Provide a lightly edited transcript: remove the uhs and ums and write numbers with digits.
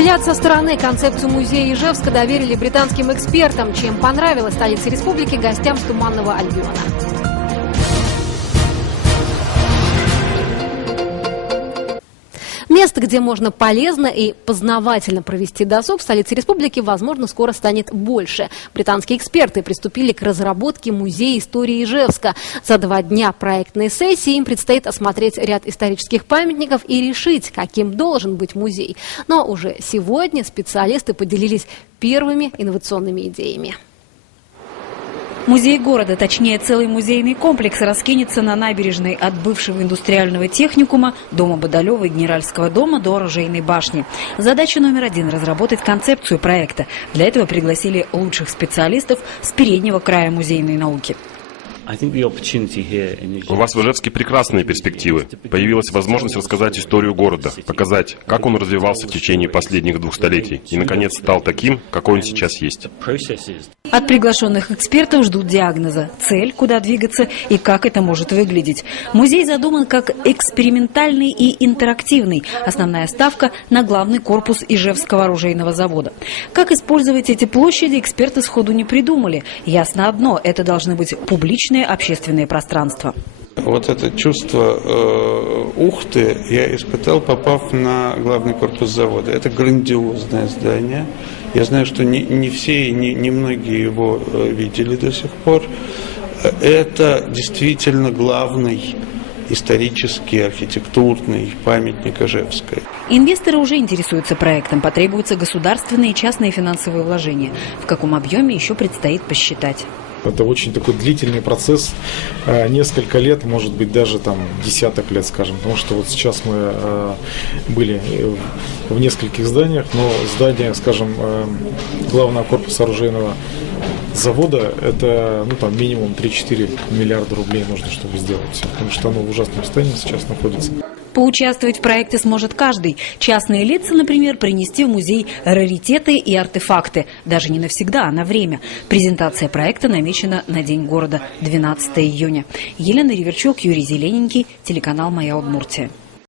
Взгляд со стороны. Концепцию музея Ижевска доверили британским экспертам. Чем понравилась столица республики гостям с Туманного Альбиона. Место, где можно полезно и познавательно провести досуг, в столице республики, возможно, скоро станет больше. Британские эксперты приступили к разработке музея истории Ижевска. За 2 дня проектной сессии им предстоит осмотреть ряд исторических памятников и решить, каким должен быть музей. Но уже сегодня специалисты поделились первыми инновационными идеями. Музей города, точнее целый музейный комплекс, раскинется на набережной от бывшего индустриального техникума, дома Бодолева и Генеральского дома до Оружейной башни. Задача номер 1 – разработать концепцию проекта. Для этого пригласили лучших специалистов с переднего края музейной науки. У вас в Ижевске прекрасные перспективы. Появилась возможность рассказать историю города, показать, как он развивался в течение последних 2 столетий и, наконец, стал таким, какой он сейчас есть. От приглашенных экспертов ждут диагноза, цель, куда двигаться и как это может выглядеть. Музей задуман как экспериментальный и интерактивный. Основная ставка на главный корпус Ижевского оружейного завода. Как использовать эти площади, эксперты сходу не придумали. Ясно одно – это должны быть публичные общественные пространства. Вот это чувство ухты я испытал, попав на главный корпус завода. Это грандиозное здание. Я знаю, что не все и не многие его видели до сих пор. Это действительно главный исторический, архитектурный памятник Ижевска. Инвесторы уже интересуются проектом. Потребуются государственные и частные финансовые вложения. В каком объеме еще предстоит посчитать. Это очень такой длительный процесс, несколько лет, может быть, даже там десяток лет, скажем. Потому что вот сейчас мы были в нескольких зданиях, но здание, скажем, главного корпуса оружейного завода, это там минимум 3-4 миллиарда рублей нужно, чтобы сделать. Потому что оно в ужасном состоянии сейчас находится. Поучаствовать в проекте сможет каждый. Частные лица, например, принести в музей раритеты и артефакты. Даже не навсегда, а на время. Презентация проекта намечена на День города, 12 июня. Елена Реверчук, Юрий Зелененький, телеканал «Моя Удмуртия».